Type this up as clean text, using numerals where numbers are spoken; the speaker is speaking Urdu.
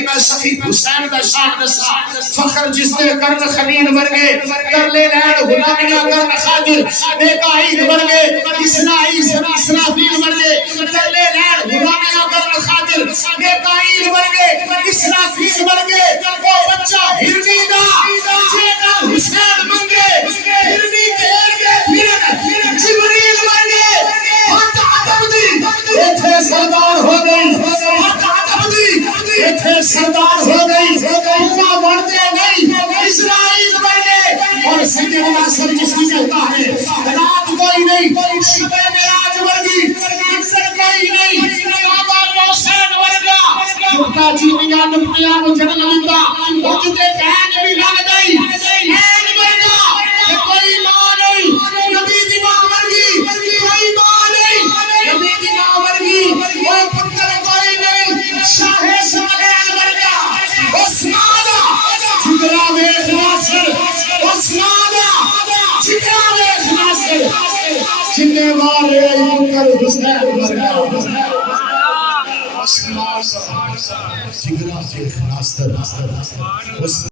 میں سخی حسین دا شان دسا فخر جس دے کرن خلیل ورگے کر لے لین غلامیاں کرن خاطر میکائیل ورگے اسرافیل ورگے کر لے لین غلامیاں کرن خاطر میکائیل ورگے اسرافیل ورگے وہ بچہ ہرنی دا جینا حسین منگے ہرنی کھیل کے پھرن جبریل ورگے ہاتھ عدم دی ایتھے سردار ہو گئی ہاتھ عدم دی ایتھے سردار ہو گئی اللہ بڑھتے نہیں اسرائیل بڑھے اور سیدنا سر جس کی کہتا ہے رات کوئی نہیں شب معراج ورگی عزت کوئی نہیں بابا حسین ورگا نکتا جی میاں نکتیاں کو جنم لیتا اجھتے بہن بھی لگ گئی بہن ورگا کوئی ماں نہیں نبی دی ماں ورگی کوئی ماں نہیں نبی دی ماں ورگی کوئی پتر کوئی نہیں شاہ سمالین ورگا عثمانہ جگرہ ویخ ناصر عثمانہ جگرہ ویخ ناصر جننے والے پتر حسین ورگا عثمانہ جگرہ ویخ ناصر